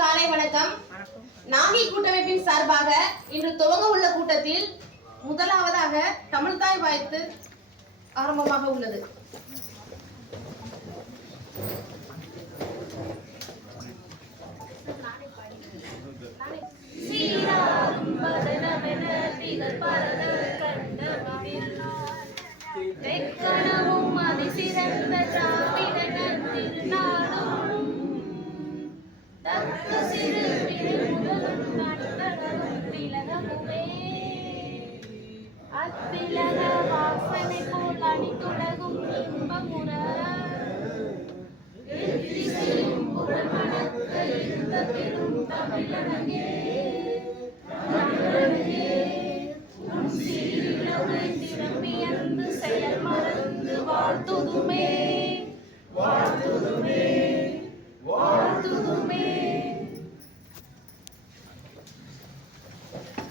காலை வணக்கம். நாகை கூட்டமைப்பின் சார்பாக இன்று துவங்க உள்ள கூட்டத்தில் முதலாவதாக தமிழ்தாய் வாய்த்து ஆரம்பமாக உள்ளது. தக்க வாசனை போல் அணித்துலகும் இன்பமுற இருந்த பெரும் செயல் மறந்து வாழ்த்துதுமே